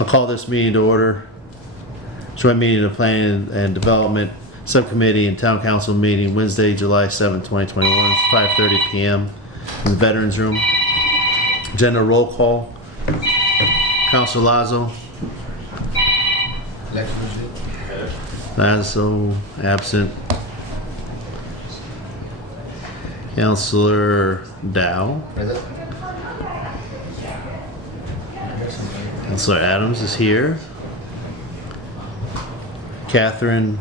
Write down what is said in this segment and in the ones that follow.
I'll call this meeting to order. Joint meeting of Planning and Development Subcommittee and Town Council meeting Wednesday, July 7, 2021, 5:30 p.m. in the Veterans Room. Agenda roll call. Councilor Lazo. Lazo absent. Councilor Dow. Councilor Adams is here. Catherine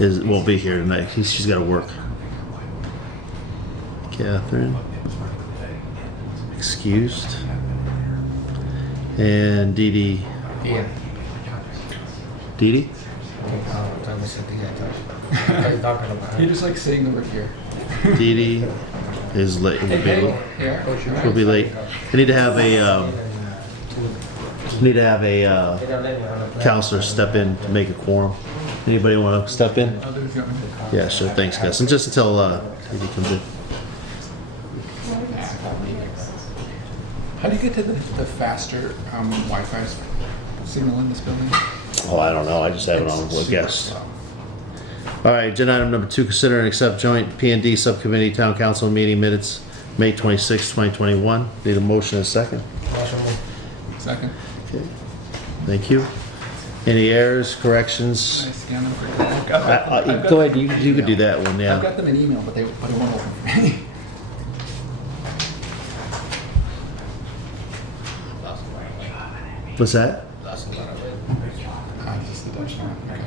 won't be here tonight. She's got to work. Catherine excused. And Dee Dee. Dee Dee? You just like saying the word here. Dee Dee is late. Will be late. I need to have a counselor step in to make a quorum. Anybody want to step in? Yeah, sure. Thanks, guys. And just until Dee Dee comes in. How do you get to the faster Wi-Fi signal in this building? Oh, I don't know. I just have it on a guest. All right, agenda item number 2, consider and accept joint P&D Subcommittee Town Council meeting minutes, May 26, 2021. Need a motion and a second. Second. Okay. Thank you. Any errors, corrections? I scan them. Go ahead. You could do that one. I've Yeah. got them in email, but it won't open for me. What's that? Just the Dutch one. Okay.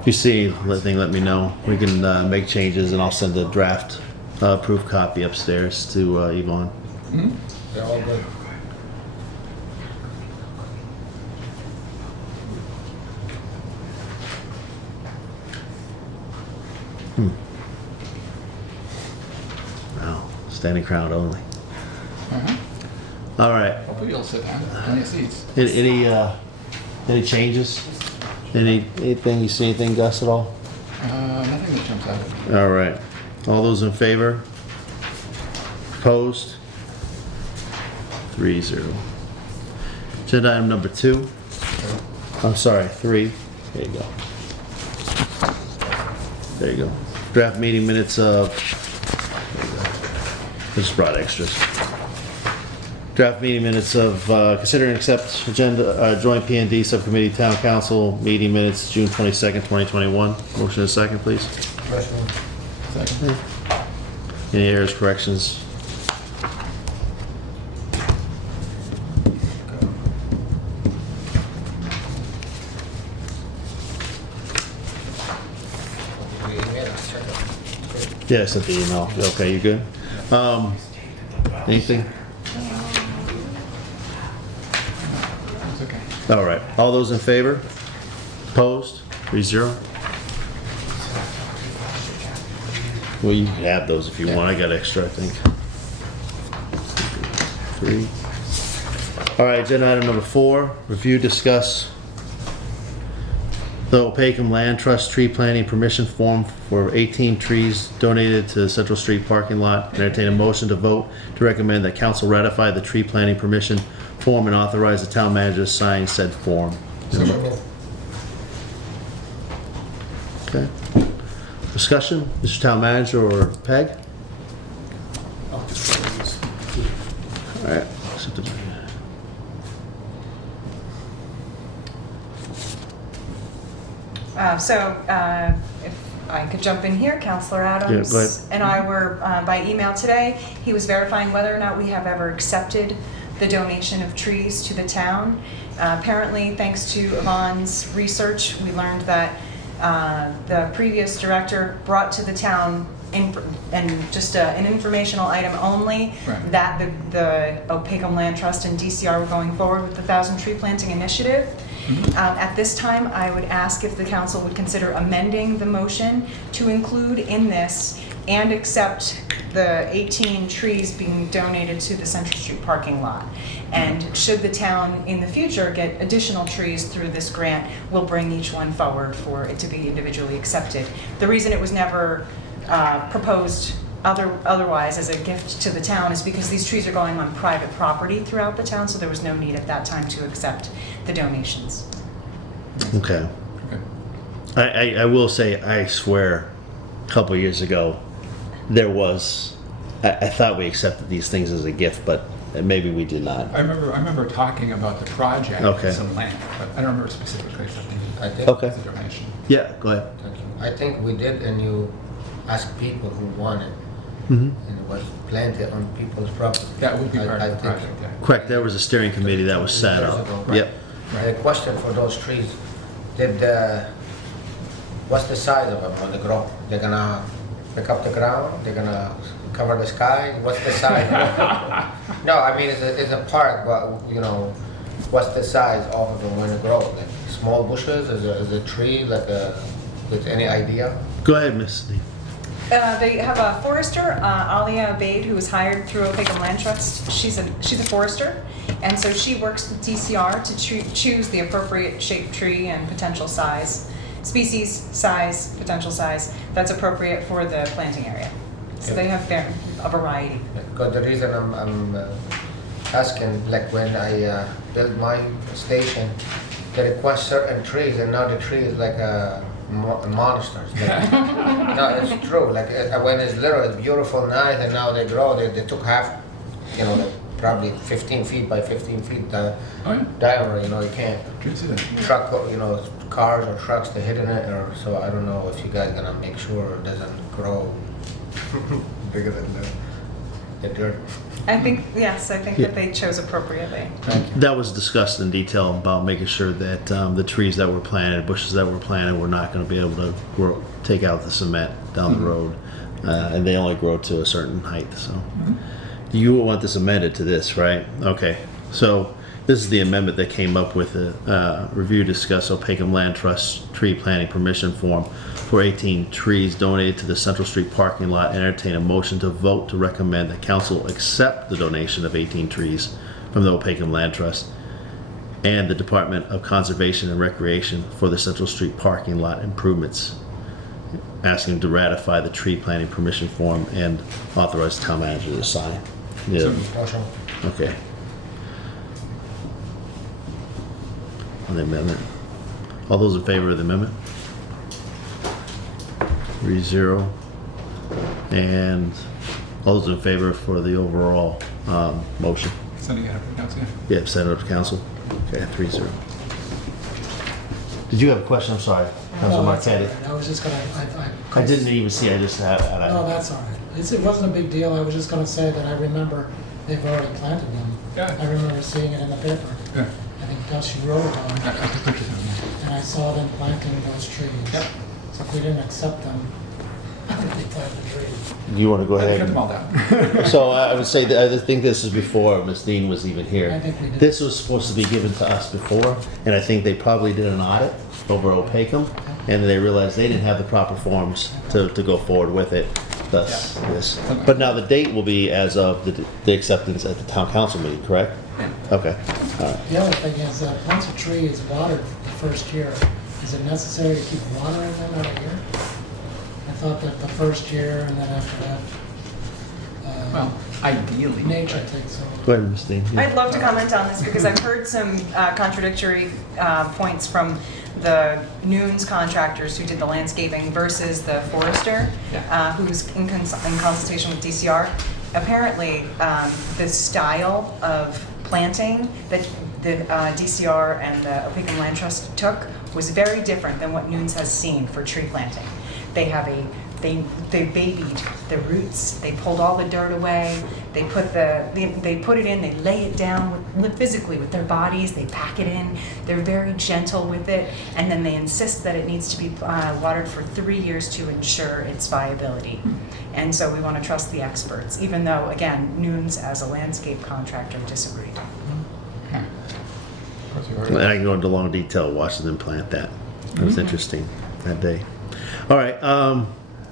If you see anything, let me know. We can make changes, and I'll send a draft proof copy upstairs to Yvonne. Mm-hmm. They're all good. Wow. Standing crowd only. Uh-huh. All right. Hopefully you'll sit down. Plenty of seats. Any changes? Anything? You see anything, Gus, at all? Nothing that jumps out at me. All right. All those in favor? Opposed? 3-0. Agenda item number 2. I'm sorry, 3. There you go. There you go. Draft meeting minutes of. I just brought extras. Draft meeting minutes of consider and accept agenda joint P&D Subcommittee Town Council meeting minutes June 22nd, 2021. Motion and a second, please. Second. Any errors, corrections? Yeah, I sent the email. Okay, you good? Anything? It's okay. All right. All those in favor? Opposed? 3-0. Well, you can have those if you want. I got extra, I think. 3. All right. Agenda item number 4. Review, discuss the Opacum Land Trust tree planting permission form for 18 trees donated to the Central Street parking lot. Entertain a motion to vote to recommend that council ratify the tree planting permission form and authorize the town manager to sign said form. Okay. Discussion, Mr. Town Manager or Peg? All right. If I could jump in here, Councilor Adams Yeah, go ahead. and I were by email today. He was verifying whether or not we have ever accepted the donation of trees to the town. Apparently, thanks to Yvonne's research, we learned that the previous director brought to the town and just an informational item only, Right. that the Opacum Land Trust and DCR were going forward with the 1,000 tree planting initiative. Mm-hmm. At this time, I would ask if the council would consider amending the motion to include in this and accept the 18 trees being donated to the Central Street parking lot. And should the town in the future get additional trees through this grant, we'll bring each one forward for it to be individually accepted. The reason it was never proposed otherwise as a gift to the town is because these trees are going on private property throughout the town, so there was no need at that time to accept the donations. Okay. Okay. I will say, I swear, a couple years ago, there was, I thought we accepted these things as a gift, but maybe we did not. I remember talking about the project, Okay. some land, but I don't remember specifically something I think, Okay. as a donation. Yeah, go ahead. I think we did, and you asked people who wanted, Mm-hmm. and it was planted on people's property. That would be part I of the think- project, yeah. Correct, there was a steering committee that was set up. Right. Yep. And a question for those trees, what's the size of them when they grow? They're gonna pick up the ground, they're gonna cover the sky, what's the size? No, I mean, it's a park, but, you know, what's the size of them when they grow? Like small bushes, is a tree, like with any idea? Go ahead, Miss Lee. They have a forester, Alia Bade, who was hired through Opakam Land Trust. She's a forester, and so she works with DCR to choose the appropriate shaped tree and potential size, species, size, potential size that's appropriate for the planting area. So they have a variety. Because the reason I'm asking, like when I built my station, they request certain trees, and now the tree is like a monsters. Like, no, it's true. Like when it's little, it's beautiful, nice, and now they grow. They took half, you know, probably 15 feet by 15 feet Oh, yeah. diameter. You know, you can't Didn't see that. truck, you know, cars or trucks to hit in it, or so. I don't know if you guys gonna make sure it doesn't grow bigger than the dirt. I think that they chose appropriately. Thank you. That was discussed in detail about making sure that the trees that were planted, bushes that were planted, were not going to be able to take out the cement down the road, and they only grow to a certain height. So, you will want this amended to this, right? Okay. So this is the amendment that came up with a review, discuss Opakam Land Trust tree planting permission form for 18 trees donated to the Central Street parking lot, and entertain a motion to vote to recommend that council accept the donation of 18 trees from the Opakam Land Trust and the Department of Conservation and Recreation for the Central Street parking lot improvements, asking to ratify the tree planting permission form and authorize the town manager to sign. Yeah. Motion. Okay. On the amendment. All those in favor of the amendment? 3-0. And all those in favor for the overall motion? Sending it up to council, yeah. Yeah, send it up to council. Okay, 3-0. Did you have a question? I'm sorry. Councilor No, that's all Marquetti. right. I was just gonna, I didn't even see, I just had. No, that's all right. It wasn't a big deal. I was just gonna say that I remember they've already planted them. Yeah. I remember seeing it in the paper. Yeah. I think Dusty wrote I on it, took pictures of them. and I saw them planting those trees. Yep. So if we didn't accept them, how could they plant the trees? You want to go I ahead? cut them all down. So I would say that I think this is before Ms. Dean was even here. I think we did. This was supposed to be given to us before, and I think they probably did an audit over Opakam, and they realized they didn't have the proper forms to go forward with it, thus this. But now the date will be as of the acceptance at the town council meeting, correct? Okay, all right. The other thing is that once a tree is watered the first year, is it necessary to keep watering them every year? I thought that the first year and then after that, Well, ideally. nature takes over. Go ahead, Ms. Dean. I'd love to comment on this because I've heard some contradictory points from the Nunes contractors who did the landscaping versus the forester, who's in consultation with DCR. Apparently, the style of planting that the DCR and the Opakam Land Trust took was very different than what Nunes has seen for tree planting. They have they babied the roots. They pulled all the dirt away. They put it in. They lay it down physically with their bodies. They pack it in. They're very gentle with it, and then they insist that it needs to be watered for 3 years to ensure its viability. And so we want to trust the experts, even though again Nunes as a landscape contractor disagreed. Of course, you've heard And of I can go into long detail watching them plant that. It was interesting that day. All right,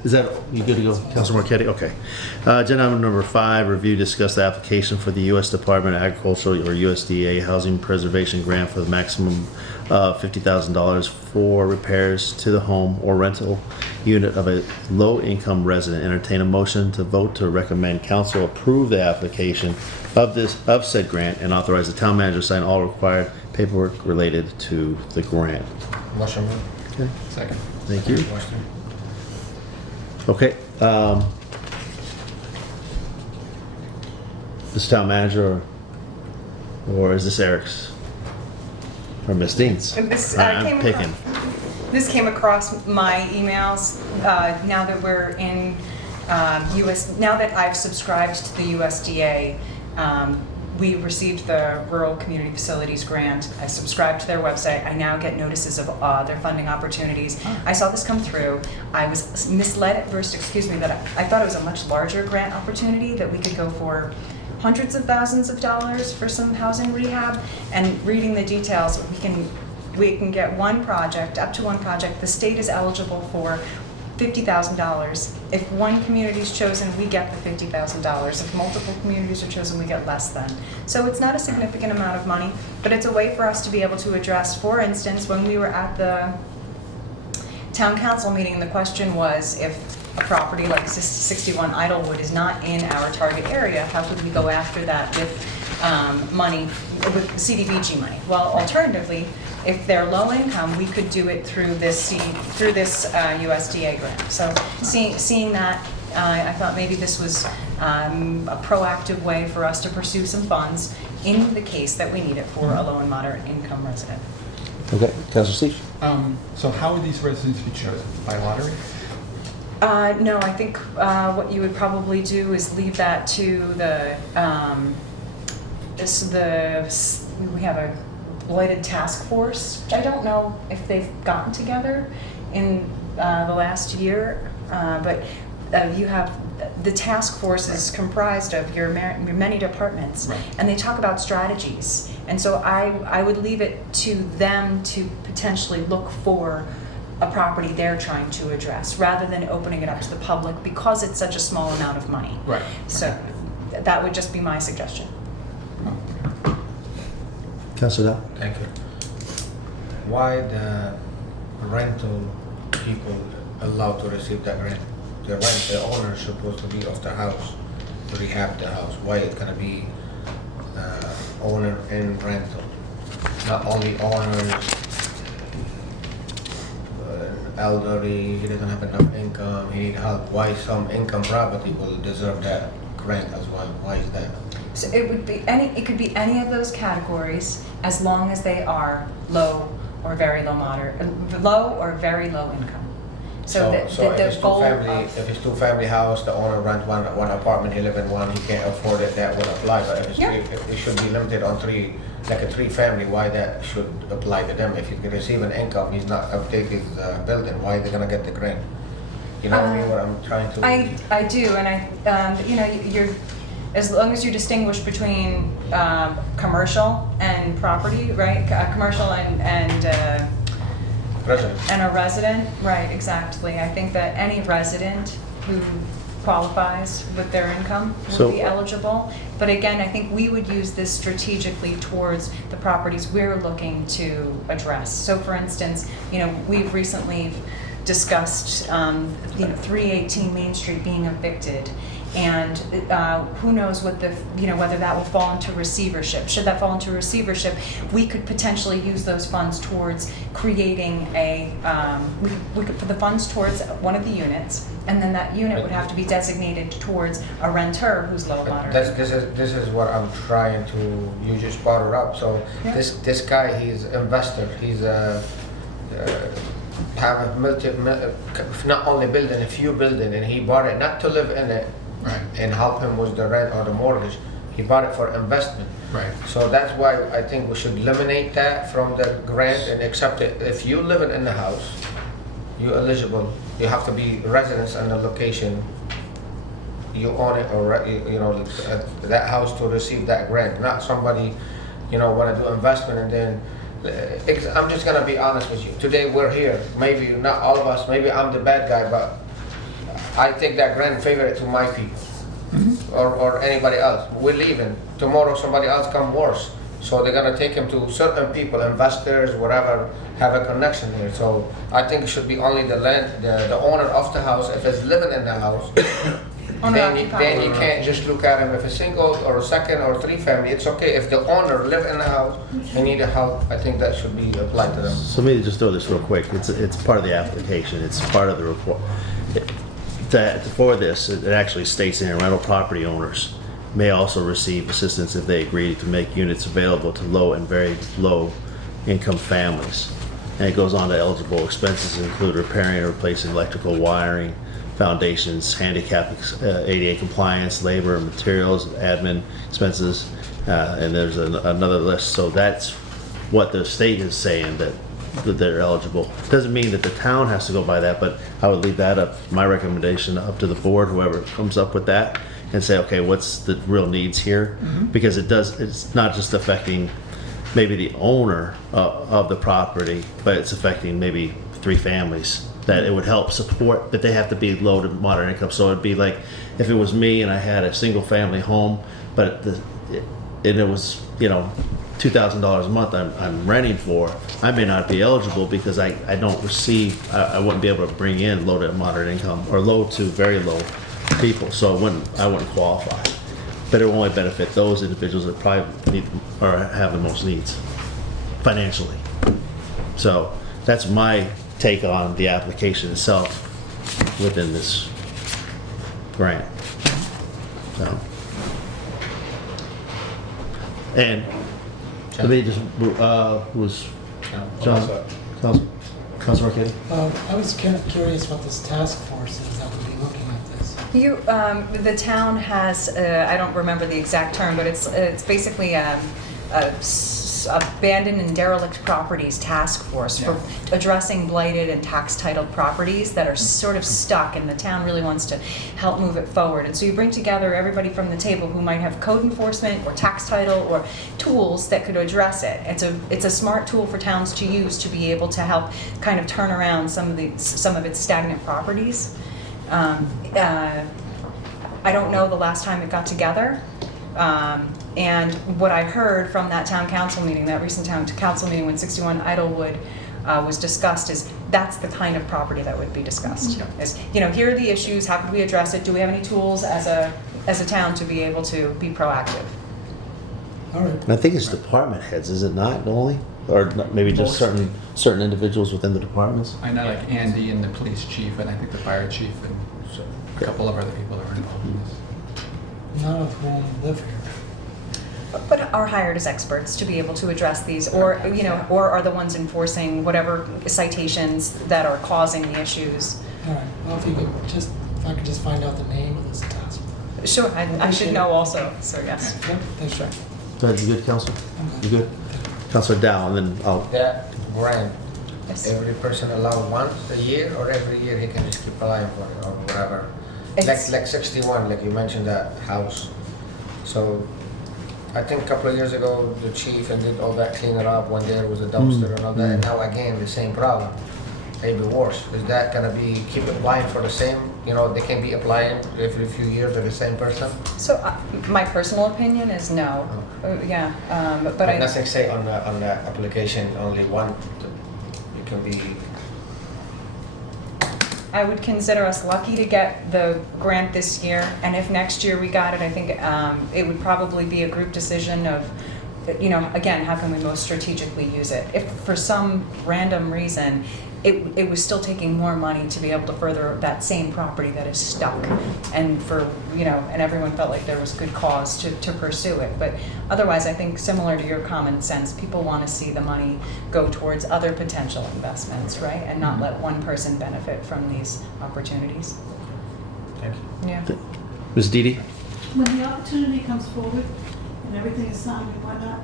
Is that, you good to go, Councilor Marquetti? Okay. Agenda item number 5, review, discuss the application for the U.S. Department of Agriculture or USDA Housing Preservation Grant for the maximum $50,000 for repairs to the home or rental unit of a low-income resident. Entertain a motion to vote to recommend council approve the application of said grant and authorize the town manager to sign all required paperwork related to the grant. Motion made. Okay, Second. thank you. Question? Okay. This town manager or is this Eric's? Or Miss Dean's? This I'm came picking. This came across my emails now that we're in now that I've subscribed to the USDA. We received the Rural Community Facilities Grant. I subscribed to their website. I now get notices of their funding opportunities. I saw this come through. I was misled at first, that I thought it was a much larger grant opportunity, that we could go for hundreds of thousands of dollars for some housing rehab. And reading the details, we can get one project, up to one project. The state is eligible for $50,000. If one community is chosen, we get the $50,000. If multiple communities are chosen, we get less than. So it's not a significant amount of money, but it's a way for us to be able to address, for instance, when we were at the town council meeting, the question was if a property like 61 Idlewood is not in our target area, how could we go after that with money, with CDBG money? Well, alternatively, if they're low income, we could do it through this USDA grant. So seeing that, I thought maybe this was a proactive way for us to pursue some funds in the case that we need it for a low and moderate income resident. Okay, Councilor Steve? So how would these residents be chosen? By lottery? No, I think what you would probably do is leave that to we have a blighted task force. I don't know if they've gotten together in the last year, but you have the task force is comprised of your many departments, right, and they talk about strategies. And so I would leave it to them to potentially look for a property they're trying to address, rather than opening it up to the public because it's such a small amount of money. Right. So that would just be my suggestion. Councilor Dow? Thank you. Why the rental people allowed to receive that rent? The owner is supposed to be of the house, to rehab the house. Why it's gonna be owner and rental? Not only owners, elderly, he doesn't have enough income, he need help. Why some income property will deserve that grant as well? Why is that? So it could be any of those categories, as long as they are low or very low very low income. So if it's two-family house, the owner rent one apartment, he live in one, he can't afford it, that would apply. But if it should be limited on three, like a three-family, why that should apply to them? If he can receive an income, he's not update his building, why they gonna get the grant? You know what I mean? What I'm trying to. I do, and you're as long as you distinguish between commercial and property, right? Commercial and Resident. and a resident, right? Exactly. I think that any resident who qualifies with their income would be eligible. But again, I think we would use this strategically towards the properties we're looking to address. So, for instance, we've recently discussed 318 Main Street being evicted, and who knows what whether that will fall into receivership. Should that fall into receivership, we could potentially use those funds towards creating we could put the funds towards one of the units, and then that unit would have to be designated towards a renter who's low moderate. This is what I'm trying to. You just brought it up. So Yeah. this guy, he's investor. He's have a not only building, a few building, and he bought it not to live in it, right, and help him with the rent or the mortgage. He bought it for investment. right. So that's why I think we should eliminate that from the grant and accept it. If you live in the house, you're eligible. You have to be residents in the location. You own it, or that house to receive that grant. Not somebody, want to do investment and then. I'm just gonna be honest with you. Today we're here. Maybe not all of us. Maybe I'm the bad guy, but I take that grant favorite to my people. Or anybody else. We're leaving. Tomorrow somebody else come worse. So they're gonna take him to certain people, investors, whatever, have a connection here. So I think it should be only the owner of the house, if he's living in the house. Then you can't just look at him if a single or a second or three family. It's okay if the owner live in the house and need a help. I think that should be applied to them. So let me just throw this real quick. It's part of the application. It's part of the report. For this, it actually states in here, rental property owners may also receive assistance if they agree to make units available to low and very low income families. And it goes on to eligible expenses include repairing and replacing electrical wiring, foundations, handicap, ADA compliance, labor and materials, admin expenses, and there's another list. So that's what the state is saying that they're eligible. Doesn't mean that the town has to go by that, but I would leave that up, my recommendation, up to the board, whoever comes up with that, and say, okay, what's the real needs here? Because it's not just affecting maybe the owner of the property, but it's affecting maybe 3 families that it would help support, but they have to be low to moderate income. So it'd be like if it was me and I had a single family home, but it was, $2,000 a month I'm renting for, I may not be eligible because I don't receive, I wouldn't be able to bring in low to moderate income or low to very low people, so I wouldn't qualify. But it will only benefit those individuals that probably need or have the most needs financially. So that's my take on the application itself within this grant. So, and let me just was John, Councilor Katie? I was kind of curious what this task force is that would be looking at this. The town has, I don't remember the exact term, but it's basically abandoned and derelict properties task force for addressing blighted and tax titled properties that are sort of stuck, and the town really wants to help move it forward. And so you bring together everybody from the table who might have code enforcement or tax title or tools that could address it. It's a smart tool for towns to use to be able to help kind of turn around some of its stagnant properties. I don't know the last time it got together. And what I heard from that town council meeting, that recent town council meeting when 61 Idlewood was discussed, is that's the kind of property that would be discussed. Is, here are the issues, how could we address it? Do we have any tools as a town to be able to be proactive? All right. And I think it's department heads, is it not only? Or maybe just certain individuals within the departments? I know like Andy and the police chief, and I think the fire chief, and a couple of other people are involved in this. None of whom live here. But are hired as experts to be able to address these, or are the ones enforcing whatever citations that are causing the issues. All right. Well, if I could just find out the name of this task force. Sure, I should know also. So yes. Yep. Thanks, Sure. Go ahead, you good, Councilor? I'm You good? Councilor Dow, and then I'll. That grant, Yes. every person allowed once a year, or every year he can just keep applying for it, or whatever. It's- Like 61, like you mentioned that house. So I think a couple of years ago, the chief and did all that cleaning up when there was a dumpster and all that, and now again, the same problem, maybe worse. Is that gonna be, keep applying for the same, they can be applying every few years to the same person? So my personal opinion is no. Yeah, but I. Nothing say on the application, only one, you can be, I would consider us lucky to get the grant this year, and if next year we got it, I think it would probably be a group decision of, again, how can we most strategically use it? If for some random reason, it was still taking more money to be able to further that same property that is stuck, and and everyone felt like there was good cause to pursue it. But otherwise, I think similar to your common sense, people want to see the money go towards other potential investments, right? And not let one person benefit from these opportunities. thank you. Yeah. Ms. Didi? When the opportunity comes forward and everything is signed and whatnot,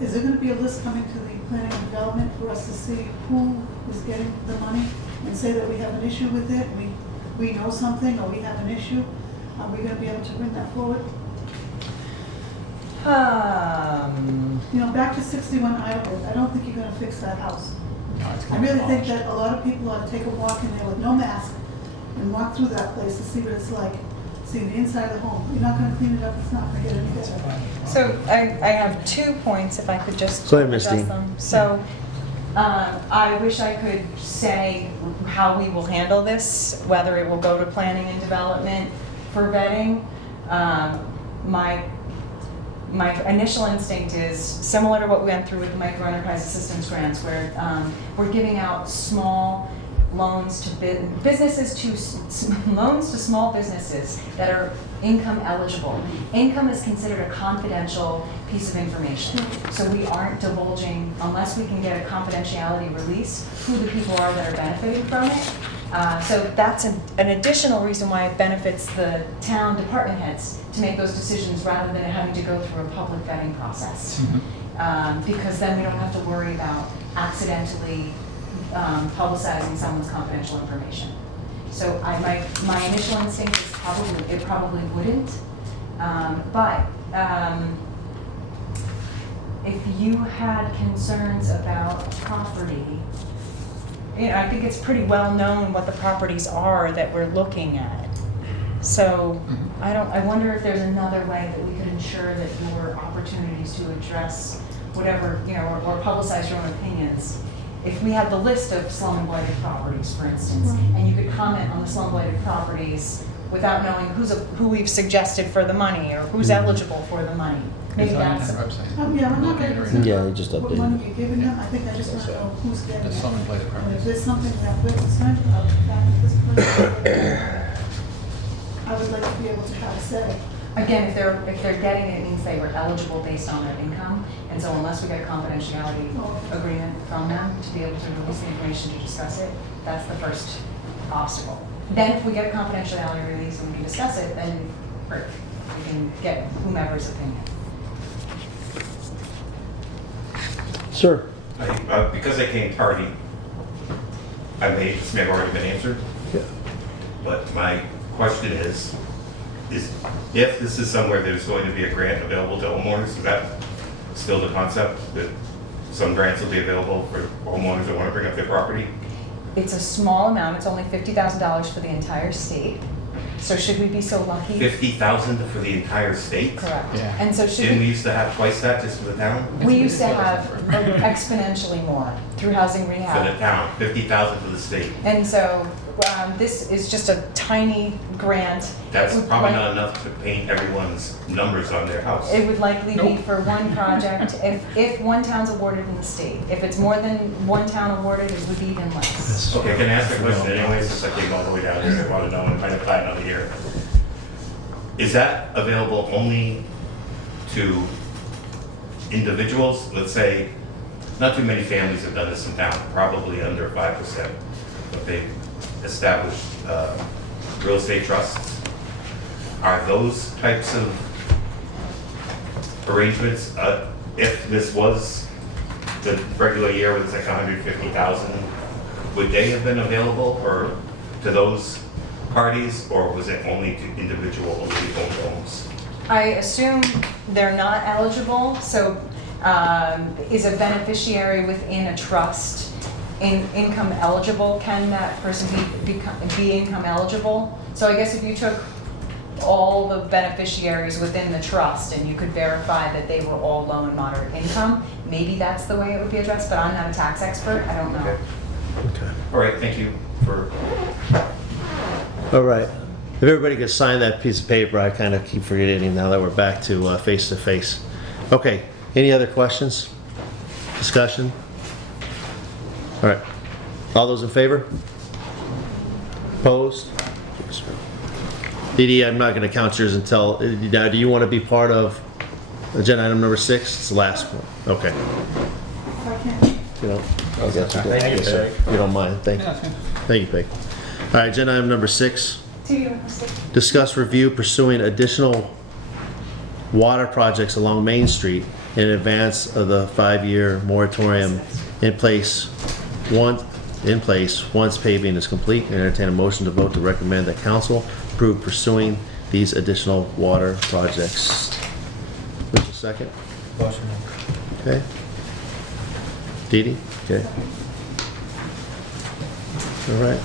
is there gonna be a list coming to the planning and development for us to see who is getting the money and say that we have an issue with it, we know something, or we have an issue? Are we gonna be able to bring that forward? Back to 61 Idlewood, I don't think you're gonna fix that house. No, it's I gonna be really think demolished. that a lot of people ought to take a walk in there with no mask and walk through that place to see what it's like, see the inside of the home. You're not gonna clean it up, it's not gonna get any better. So I have 2 points, if I could just Go ahead, Ms. address Dean. them. So I wish I could say how we will handle this, whether it will go to planning and development for vetting. My initial instinct is similar to what we went through with the micro enterprise assistance grants, where we're giving out small loans to loans to small businesses that are income eligible. Income is considered a confidential piece of information, so we aren't divulging, unless we can get a confidentiality release, who the people are that are benefiting from it. So that's an additional reason why it benefits the town department heads to make those decisions rather than having to go through a public vetting process. Because then we don't have to worry about accidentally publicizing someone's confidential information. So my initial instinct is it probably wouldn't. But if you had concerns about property, I think it's pretty well known what the properties are that we're looking at. So I wonder if there's another way that we could ensure that your opportunities to address whatever, or publicize your own opinions. If we had the list of slum and blighted properties, for instance, and you could comment on the slum blighted properties without knowing who we've suggested for the money or who's eligible for the money. Maybe It's on that's. that website. Yeah, I'm not gonna. Yeah, they just What updated money it. you're giving them, I think I just wanna know who's getting That's it. Slum and Blighted And if Properties. there's something that we're concerned about, that at this point, I would like to be able to have a say. Again, if they're getting it, it means they were eligible based on their income, and so unless we get a confidentiality agreement from them to be able to release the information to discuss it, that's the first obstacle. Then if we get a confidentiality release and we can discuss it, then great, we can get whomever's opinion. Sir? Because I came tardy, this may have already been answered, Yeah. but my question is if this is somewhere there's going to be a grant available to homeowners, is that still the concept, that some grants will be available for homeowners that want to bring up their property? It's a small amount, it's only $50,000 for the entire state. So should we be so lucky? 50,000 for the entire state? Correct. Yeah. And so should Didn't we we, used to have twice that just for the town? we used to have exponentially more through housing For rehab. the town, 50,000 for the state. And so this is just a tiny grant. That's It would probably like- not enough to paint everyone's numbers on their house. It would likely be Nope. for one project, if one town's awarded in the state. If it's more than one town awarded, it would be even less. Okay, can I ask a question anyway, since I came all the way down here, I want to know, and might apply another year. Is that available only to individuals? Let's say, not too many families have done this in town, probably under 5%, but they've established real estate trusts. Are those types of arrangements, if this was the regular year where it's like 150,000, would they have been available or to those parties, or was it only to individual only owned homes? I assume they're not eligible, so is a beneficiary within a trust income eligible? Can that person be income eligible? So I guess if you took all the beneficiaries within the trust and you could verify that they were all low and moderate income, maybe that's the way it would be addressed, but I'm not a tax expert, I don't know. Okay. All right, thank you for, All right. If everybody could sign that piece of paper, I kind of keep forgetting now that we're back to face-to-face. Okay, any other questions? Discussion? All right. All those in favor? Opposed? Dee Dee, I'm not going to count yours until, now, do you want to be part of agenda item number 6? It's the last one. Okay. If I can. You know, I guess you Thank you, Yes, sir. Peg. You don't mind. Thank you. Yeah, that's fine. Thank you, Peg. All right, agenda item number 6. Do you? Discuss review pursuing additional water projects along Main Street in advance of the 5-year moratorium in place once paving is complete, and entertain a motion to vote to recommend that council approve pursuing these additional water projects. Who's the second? Motion. Okay. Dee Dee? Okay. All right.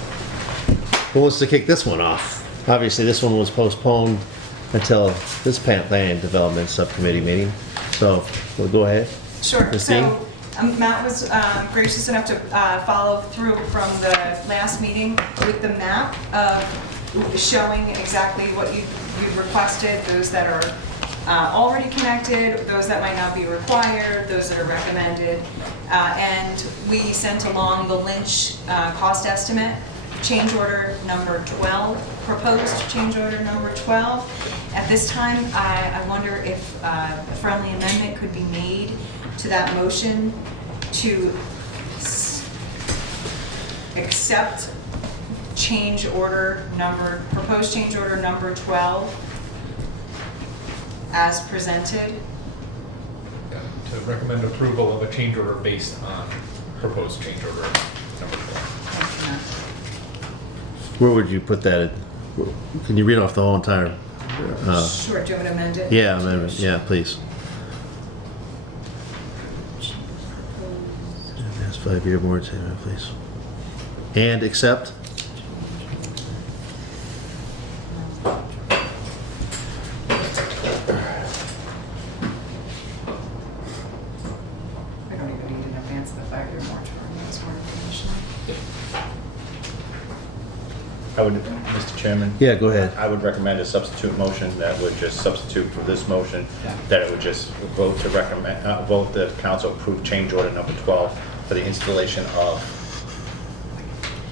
Who wants to kick this one off? Obviously, this one was postponed until this planning and development subcommittee meeting. So we'll go ahead. Sure. Christine? So Matt was gracious enough to follow through from the last meeting with the map of showing exactly what you requested, those that are already connected, those that might not be required, those that are recommended. And we sent along the Lynch cost estimate, change order number 12, proposed change order number 12. At this time, I wonder if a friendly amendment could be made to that motion to accept change order number, proposed change order number 12 as presented. To recommend approval of a change order based on proposed change order number 12. Where would you put that? Can you read off the whole entire? Sure, do you want me to amend it? Yeah, amendment. Yeah, please. Advance 5-year moratorium, please. And accept. We don't even need an advance of the 5-year moratorium, that's more information. I would, Mr. Chairman? Yeah, go ahead. I would recommend a substitute motion that would just substitute for this motion, that it would just vote to recommend, vote that council approve change order number 12 for the installation of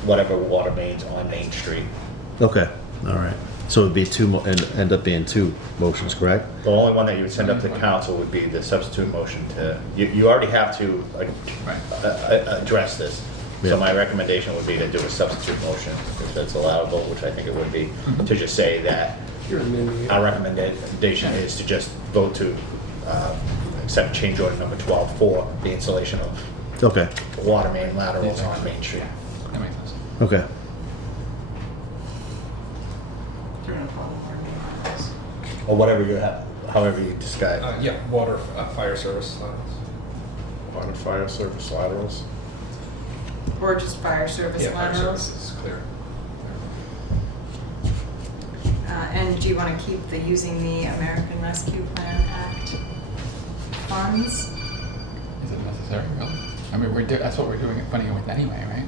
whatever water mains on Main Street. Okay. All right. So it'd be end up being two motions, correct? The only one that you would send up to council would be the substitute motion to, you already have to address this. Yeah. So my recommendation would be to do a substitute motion, if that's allowable, which I think it would be, to just say that our recommendation is to just vote to accept change order number 12 for the installation of Okay. water main laterals on Main Street. That makes sense. Okay. You're gonna follow our meetings. Or whatever you have, however you describe. Yeah, water, fire service. On fire service laterals. Or just fire service Yeah, fire laterals. service is clear. And do you want to keep the using the American Rescue Plan Act funds? Is it necessary, really? I mean, that's what we're doing, funding it with anyway, right?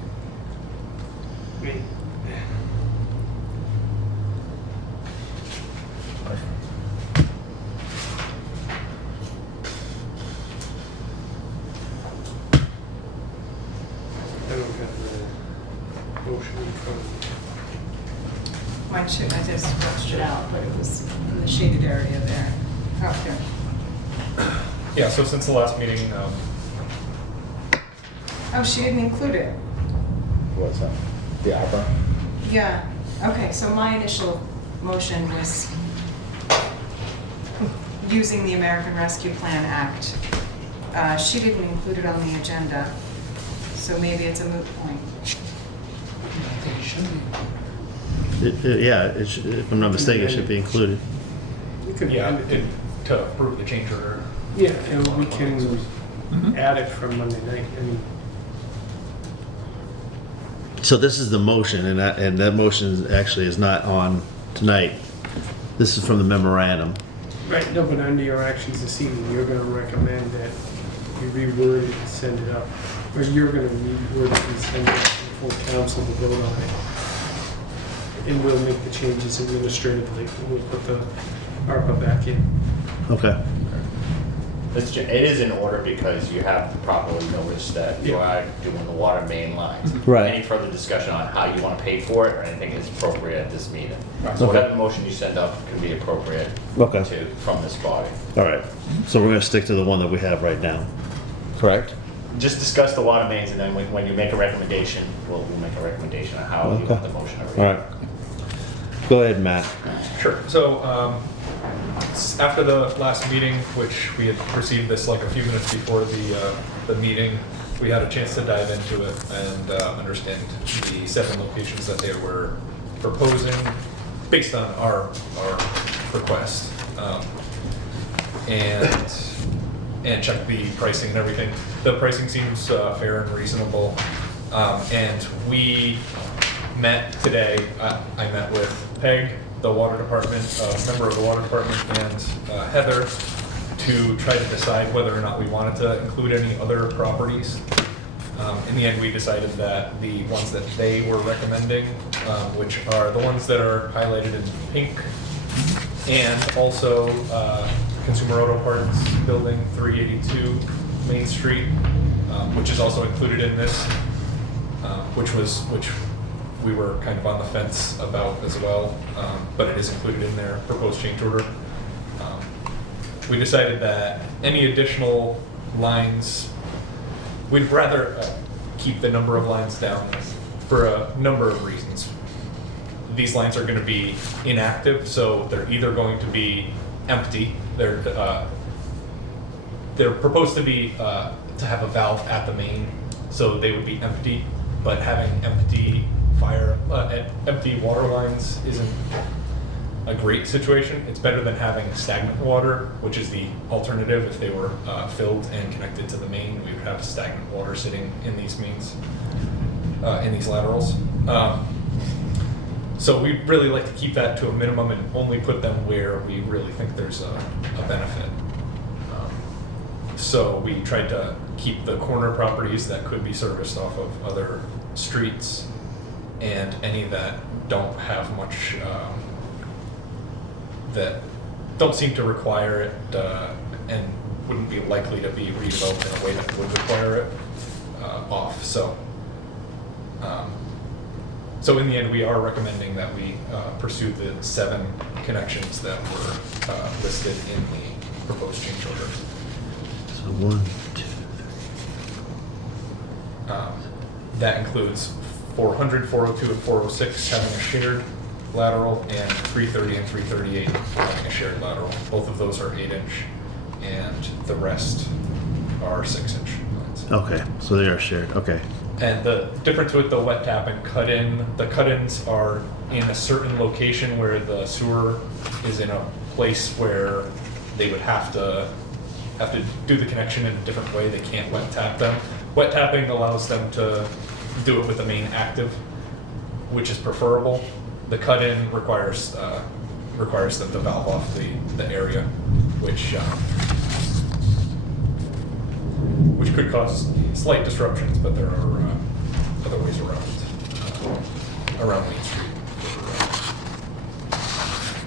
I don't have the motion in front of me. Mine should, I just scratched it out, but it was in the shaded area there. Okay. Yeah, so since the last meeting, Oh, she didn't include it. What's that? The ARPA? Yeah, okay, so my initial motion was using the American Rescue Plan Act. She didn't include it on the agenda, so maybe it's a moot point. I think it should be. If I'm not mistaken, it should be included. We can yeah, add it. to approve the change order. Yeah, and we can add it from Monday night. And So this is the motion, and that motion actually is not on tonight. This is from the memorandum. right, no, but under your actions this evening, you're going to recommend that you reword it and send it up, or you're going to reword it and send it up to the full council to vote on it. And we'll make the changes administratively. We'll put the ARPA back in. Okay. It is in order because you have to properly notice that you are doing the water main lines. Right. Any further discussion on how you want to pay for it or anything is appropriate at this meeting. Right. So Okay. whatever motion you send up can be appropriate Okay. from this body. All right. So we're going to stick to the one that we have right now. Correct? Just discuss the water mains and then when you make a recommendation, we'll make a recommendation on how you Okay. want the motion to read. All right. Go ahead, Matt. Sure. So after the last meeting, which we had received this like a few minutes before the meeting, we had a chance to dive into it and understand the 7 locations that they were proposing based on our request, and check the pricing and everything. The pricing seems fair and reasonable, and we met today. I met with Peg, the water department, member of the water department, and Heather to try to decide whether or not we wanted to include any other properties. In the end, we decided that the ones that they were recommending, which are the ones that are highlighted in pink, and also Consumer Auto Parts Building 382 Main Street, which is also included in this, which we were kind of on the fence about as well, but it is included in their proposed change order. We decided that any additional lines, we'd rather keep the number of lines down for a number of reasons. These lines are going to be inactive, so they're either going to be empty. They're proposed to be to have a valve at the main, so they would be empty. But having empty water lines isn't a great situation. It's better than having stagnant water, which is the alternative. If they were filled and connected to the main, we would have stagnant water sitting in these mains, in these laterals. So we'd really like to keep that to a minimum and only put them where we really think there's a benefit. So we tried to keep the corner properties that could be serviced off of other streets and any that don't have much, that don't seem to require it and wouldn't be likely to be redeveloped in a way that would require it off. So in the end, we are recommending that we pursue the 7 connections that were listed in the proposed change order. So 1, 2, 3. That includes 400, 402, and 406 having a shared lateral, and 330 and 338 having a shared lateral. Both of those are 8-inch, and the rest are 6-inch lines. Okay, so they are shared. Okay. And the difference with the wet tap and cut-in, the cut-ins are in a certain location where the sewer is in a place where they would have to do the connection in a different way. They can't wet tap them. Wet tapping allows them to do it with the main active, which is preferable. The cut-in requires them to valve off the area, which could cause slight disruptions, but there are other ways around Main Street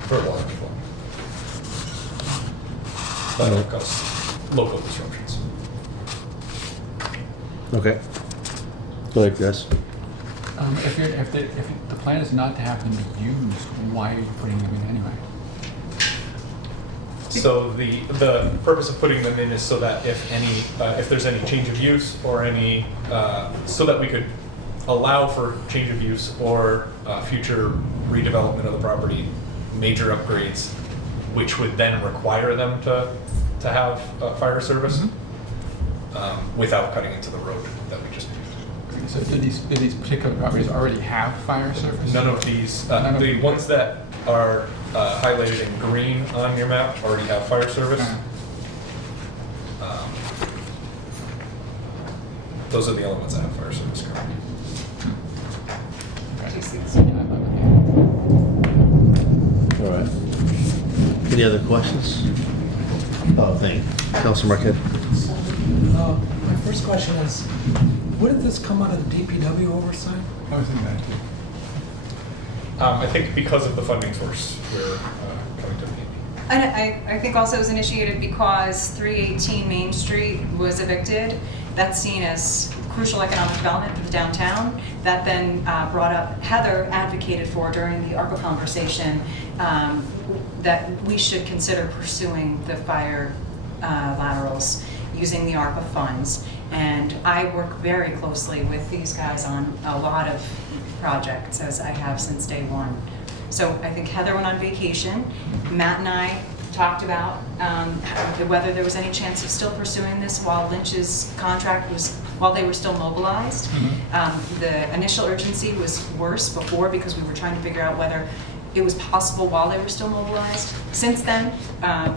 for water flow. But it'll cause local disruptions. Okay. Go ahead, guys. If the plan is not to have them used, why are you putting them in anyway? So the purpose of putting them in is so that if there's any change of use or any, so that we could allow for change of use or future redevelopment of the property, major upgrades, which would then require them to have fire service without cutting into the road that we just used. So do these particular properties already have fire service? None of these, the ones that are highlighted in green on your map already have fire service. Those are the only ones that have fire service currently. All right. Any other questions? Oh, thank you. Councilor Marquette. My first question is, wouldn't this come out of the DPW oversight? I was thinking that too. I think because of the funding source, we're coming to the meeting. And I think also it was initiated because 318 Main Street was evicted. That's seen as crucial economic development for the downtown. That then brought up, Heather advocated for during the ARPA conversation, that we should consider pursuing the fire laterals using the ARPA funds. And I work very closely with these guys on a lot of projects, as I have since day one. So I think Heather went on vacation. Matt and I talked about whether there was any chance of still pursuing this while Lynch's contract was, while they were still mobilized. The initial urgency was worse before because we were trying to figure out whether it was possible while they were still mobilized. Since then,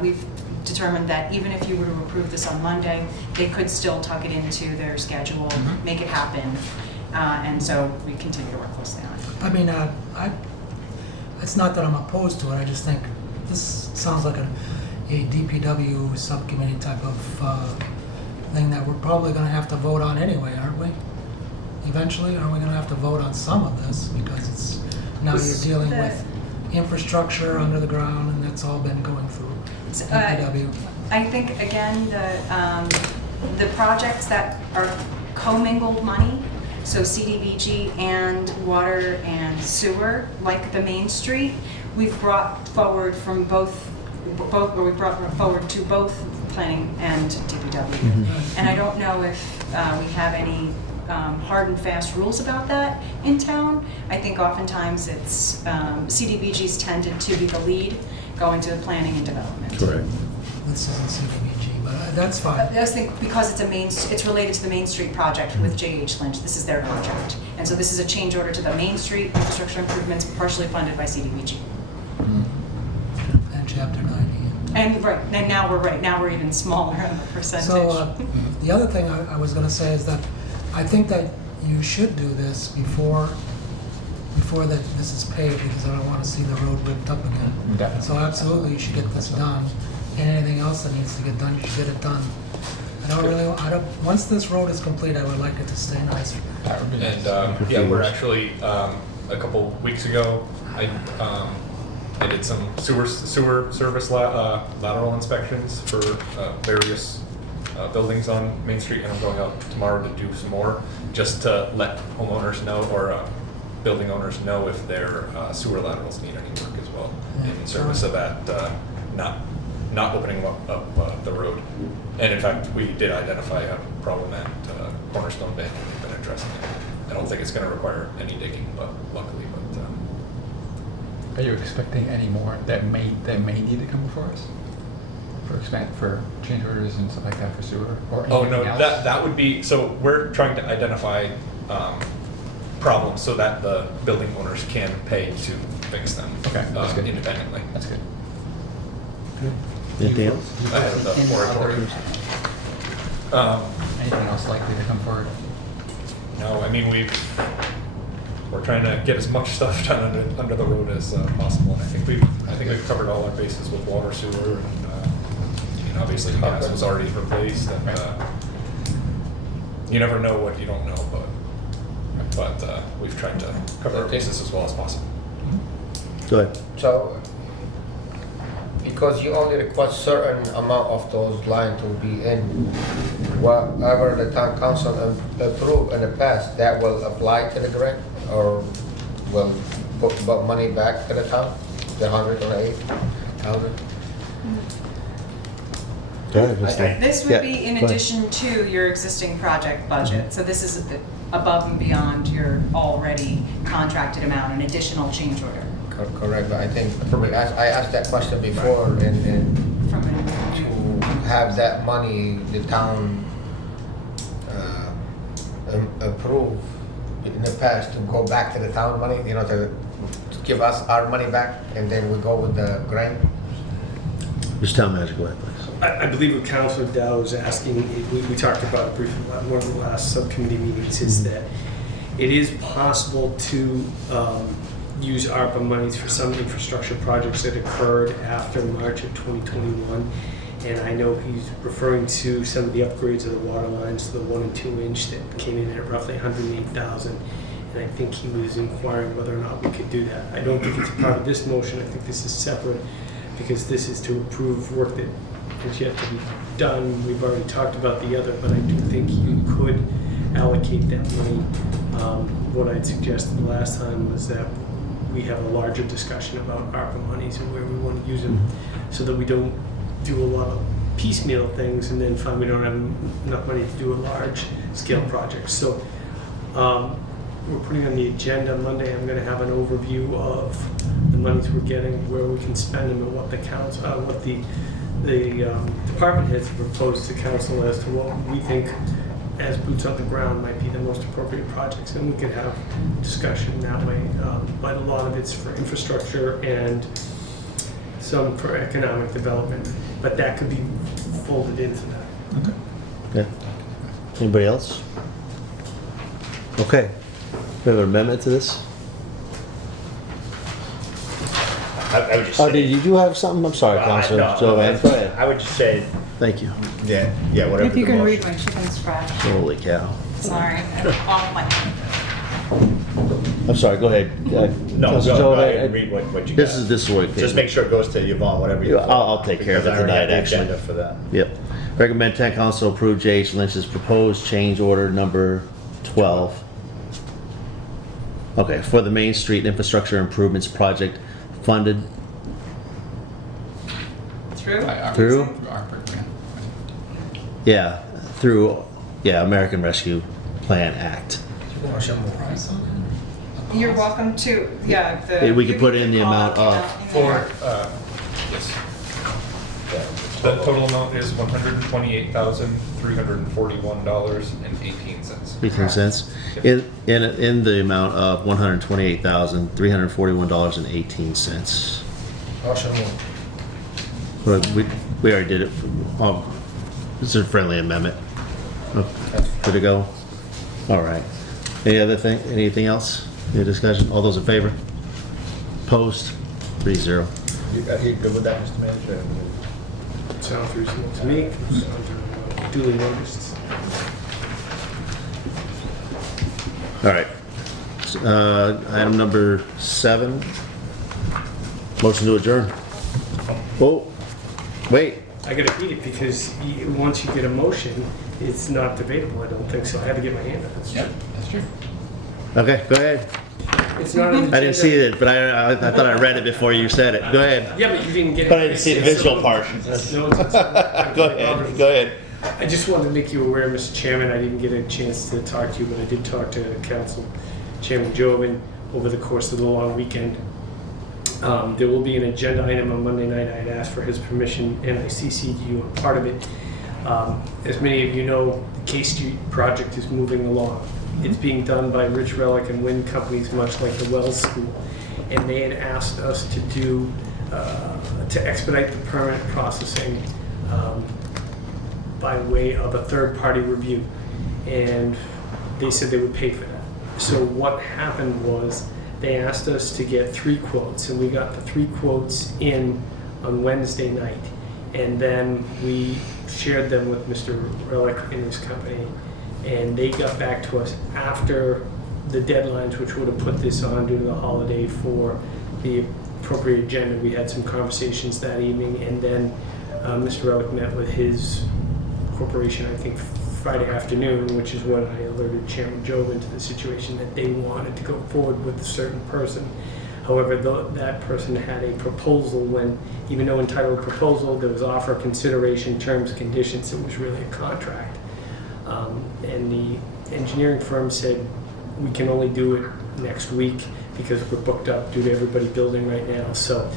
we've determined that even if you were to approve this on Monday, they could still tuck it into their schedule, make it happen. And so we continue to work closely on it. I mean, it's not that I'm opposed to it, I just think this sounds like a DPW subcommittee type of thing that we're probably gonna have to vote on anyway, aren't we? Eventually, aren't we gonna have to vote on some of this, because it's, now you're dealing with infrastructure under the ground, and that's all been going through DPW. I think, again, the projects that are commingled money, so CDBG and water and sewer, like the Main Street, we've brought forward from or we brought forward to both planning and DPW. And I don't know if we have any hard and fast rules about that in town. I think oftentimes it's, CDBG's tended to be the lead going to planning and development. Correct. This isn't CDBG, but that's fine. I just think because it's related to the Main Street project with J.H. Lynch, this is their contract. And so this is a change order to the Main Street infrastructure improvements partially funded by CDBG. And Chapter 90. And now we're even smaller on the percentage. So, the other thing I was gonna say is that I think that you should do this before that this is paved, because I don't wanna see the road ripped up again. Definitely. So absolutely, you should get this done, and anything else that needs to get done, you should get it done. Once this road is complete, I would like it to stay nice. That would be nice. And, yeah, we're actually, a couple weeks ago, I did some sewer service lateral inspections for various buildings on Main Street, and I'm going out tomorrow to do some more, just to let homeowners know, or building owners know if their sewer laterals need any work as well, in service of that, not opening up the road. And in fact, we did identify a problem at Cornerstone Bank, and we've been addressing it. I don't think it's gonna require any digging, but luckily, Are you expecting any more that may need to come before us? For change orders and stuff like that for sewer or oh anything no, else? that would be, so we're trying to identify problems so that the building owners can pay to fix them Okay, that's good. independently. That's good. Anything else? Ahead of the Any moratorium. Anything else likely to come forward? No, I mean, we're trying to get as much stuff done under the road as possible, and I think we've covered all our bases with water, sewer, and obviously gas was already replaced, and you never know what you don't know, but we've tried to cover our bases as well as possible. Go ahead. So, because you only request certain amount of those lines to be in, whatever the town council approved in the past, that will apply to the grant, or will put money back to the town, the 108,000? Go ahead, Mr. This would Yeah, be in go ahead. addition to your existing project budget. So this is above and beyond your already contracted amount, an additional change order. Correct, but I think, I asked that question before, and From to have that money, the town approve in the past to go back to the town money, to give us our money back, and then we go with the grant. Just tell Magic, go ahead, please. I believe what Councilor Dow was asking, we talked about it briefly at one of the last subcommittee meetings, is that it is possible to use ARPA monies for some infrastructure projects that occurred after March of 2021. And I know he's referring to some of the upgrades of the water lines to the 1 and 2 inch that came in at roughly 108,000. And I think he was inquiring whether or not we could do that. I don't think it's part of this motion. I think this is separate, because this is to approve work that is yet to be done. We've already talked about the other, but I do think you could allocate that money. What I'd suggested last time was that we have a larger discussion about ARPA monies and where we want to use them, so that we don't do a lot of piecemeal things and then find we don't have enough money to do a large scale project. So we're putting on the agenda Monday. I'm going to have an overview of the monies we're getting, where we can spend them, and what the department heads have proposed to council as to what we think as boots on the ground might be the most appropriate projects, and we could have discussion that way. But a lot of it's for infrastructure and some for economic development, but that could be folded into that. Okay. Anybody else? Okay, We have an amendment to this? I would just Oh, say. did you have something? I'm sorry, Councilor Jovan. Go ahead. I would just say, Thank you. yeah, whatever If you the can read motion. my chicken scratch. Holy cow. Sorry, I'm off my. I'm sorry, go ahead. No, Councilor go Jovan, ahead and read what you got. This is what. Just make sure it goes to Yvonne, whatever you. I'll take care of it because I already tonight, have the actually. agenda for that. Yep. Recommend town council approve J.H. Lynch's proposed change order number 12. Okay, for the Main Street Infrastructure Improvements Project funded Through? Through? ARPA, Yeah, through, American Rescue Plan Act. Price on it? You're welcome to, We could put in the amount of- For, yes. The total amount is $128,341.18. 18 cents. In the amount of $128,341.18. Motion moved. But we already did it. This is a friendly amendment. Good to go? All right. Anything else? Any discussion? All those in favor? Opposed? 3-0. You good with that, Mr. Manager? Sounds reasonable to me. Sounds duly noticed. All right. Item number 7. Motion to adjourn. Oh, wait. I gotta beat it because once you get a motion, it's not debatable, I don't think, so I had to get my hand up. That's Yep, true. that's true. Okay, go ahead. It's not on the I didn't see agenda. it, but I thought I read it before you said it. Go ahead. Yeah, but you didn't get it. But I didn't see the visual part. No, Go ahead. Go ahead. I just wanted to make you aware, Mr. Chairman, I didn't get a chance to talk to you, but I did talk to Council Chairman Jovan over the course of the long weekend. There will be an agenda item on Monday night. I had asked for his permission, and I CC'd you on part of it. As many of you know, the K Street project is moving along. It's being done by Rich Relic and Wind Companies, much like the Wells School. And they had asked us to do, to expedite the permit processing by way of a third-party review. And they said they would pay for that. So what happened was, they asked us to get 3 quotes, and we got the 3 quotes in on Wednesday night. And then we shared them with Mr. Relic and his company, and they got back to us after the deadlines, which would have put this on due to the holiday for the appropriate agenda. We had some conversations that evening, and then Mr. Relic met with his corporation, I think Friday afternoon, which is when I alerted Chairman Jovan to the situation that they wanted to go forward with a certain person. However, that person had a proposal when, even though entitled proposal, there was offer, consideration, terms, conditions, it was really a contract. And the engineering firm said, we can only do it next week because we're booked up due to everybody building right now. So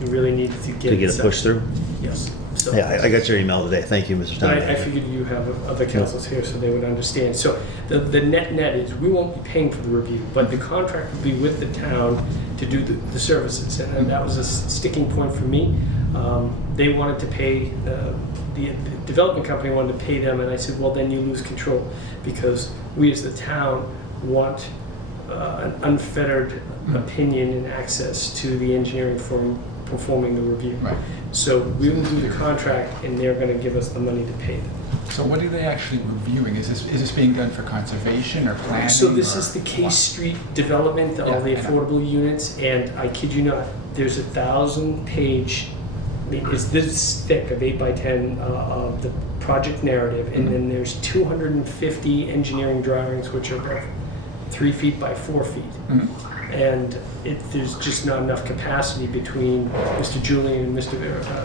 we really needed to get it pushed through? Yes. So Yeah, I got your email today. Thank you, Mr. Town I Manager. figured you have other councils here so they would understand. So the net is, we won't be paying for the review, but the contract will be with the town to do the services. And that was a sticking point for me. They wanted to pay, the development company wanted to pay them, and I said, well, then you lose control, because we as the town want an unfettered opinion and access to the engineering firm performing the review. Right. So we will do the contract, and they're gonna give us the money to pay them. So what are they actually reviewing? Is this being done for conservation or planning? So this or is the K what? Street development, all the Yeah, I know. affordable units, and I kid you not, there's 1,000-page, I mean, it's this thick of 8 by 10 of the project narrative, and then there's 250 engineering drawings, which are like 3 feet by 4 feet. Mhm. And there's just not enough capacity between Mr. Julian and Mr.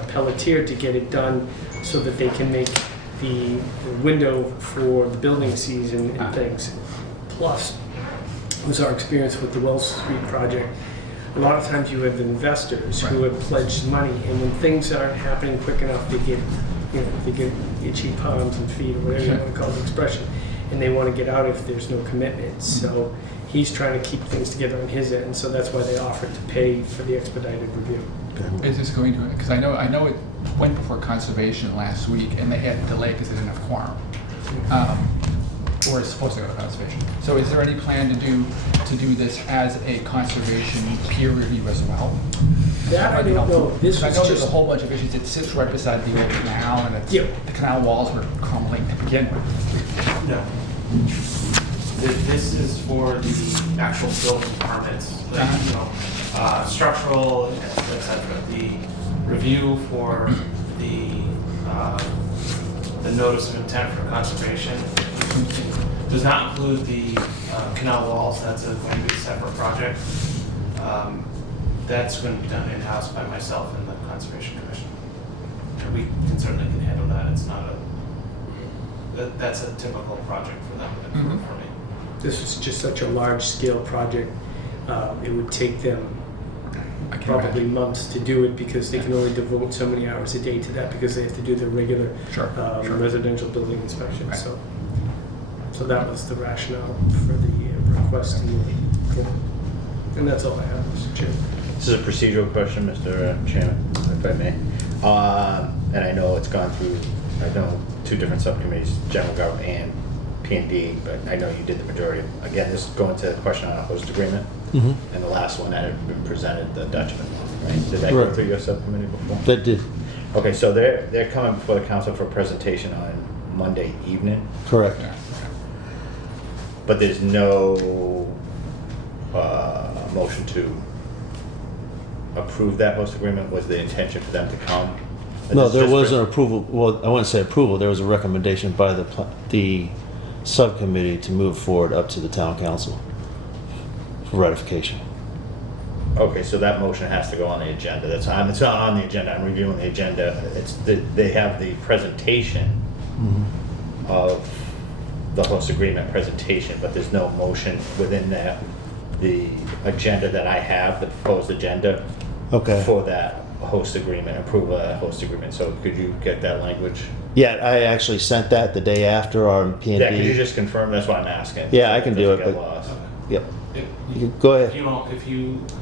Pelletier to get it done so that they can make the window for the building season and things. Plus, it was our experience with the Wells Street project. A lot of times you have investors who have pledged money, and when things aren't happening quick enough, they get itchy palms and feet, or whatever you want to call the expression, and they want to get out if there's no commitment. So he's trying to keep things together on his end, so that's why they offered to pay for the expedited review. Is this going to, because I know it went before conservation last week and they had to delay because they didn't have quorum. or is supposed to go to conservation. So is there any plan to do this as a conservation peer review as well? That I don't know. This I was know there's a just, whole bunch of issues. It sits right beside the old canal, and it's, Yep. the canal walls were crumbling to begin with. No. This is for the actual building permits, like, you know, structural, et cetera. The review for the notice of intent for conservation does not include the canal walls. That's going to be a separate project. That's going to be done in-house by myself and the Conservation Commission. And we certainly can handle that. It's not that's a typical project for them and for me. this was just such a large-scale project. It would take them I can probably imagine. months to do it because they can only devote so many hours a day to that because they have to do their regular Sure, sure. residential building inspection. Right. So that was the rationale for the request to move it forward. And that's all I have, Mr. Chairman. This is a procedural question, Mr. Chairman, if I may. And I know it's gone through, I know, 2 different subcommittees, General Gov and P&D, but I know you did the majority. Again, this is going to the question on a host agreement. Mhm. And the last one that had been presented, the Dutchman one, right? Did that go Right. through your subcommittee before? That did, Okay, so they're coming before the council for presentation on Monday evening, correct. Yeah. but there's no motion to approve that host agreement. Was the intention for them to come? No, This is there just was for- an approval, well, I wouldn't say approval, there was a recommendation by the subcommittee to move forward up to the town council for ratification. Okay, so that motion has to go on the agenda. It's not on the agenda. I'm reviewing the agenda. They have the presentation of the host agreement presentation, but there's no motion within that, the agenda that I have, the proposed agenda Okay. for that host agreement, approval of that host agreement. So could you get that language? Yeah, I actually sent that the day after our P&D. Yeah, could you just confirm? That's what I'm asking. Yeah, I can do Doesn't it, get but- lost. Yep, If you can, go ahead.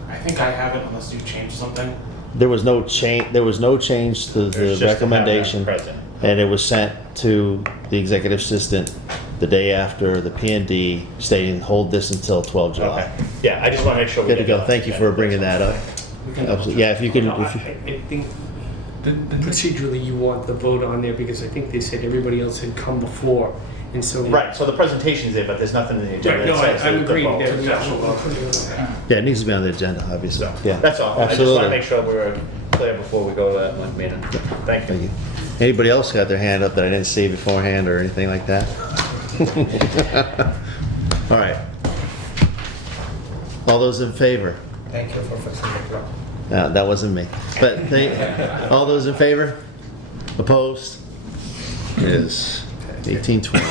I think I have it unless you change something. There was no change to There's the just to have that recommendation, present. and it was sent to the executive assistant the day after the P&D stating, hold this until 12 July. Okay. Yeah, I just want to make sure we Good to get go. it on Thank the you for agenda. bringing that up. We can Absolutely. Yeah, if you can, No, if you- I think The- procedurally you want the vote on there because I think they said everybody else had come before. And so. Right, so the presentation's there, but there's nothing in the agenda Right, no, that says I'm that the agreeing. vote Yeah, is yeah, actual we'll vote. put it on. yeah, it needs to be on the agenda, obviously. So, Yeah, that's all. I just want to Absolutely. make sure we were clear before we go to that one meeting. Thank Thank you. you. Anybody else got their hand up that I didn't see beforehand or anything like that? All right. All those in favor? Thank you for fixing the clock. That wasn't me. But all those in favor? Opposed? It is 1820.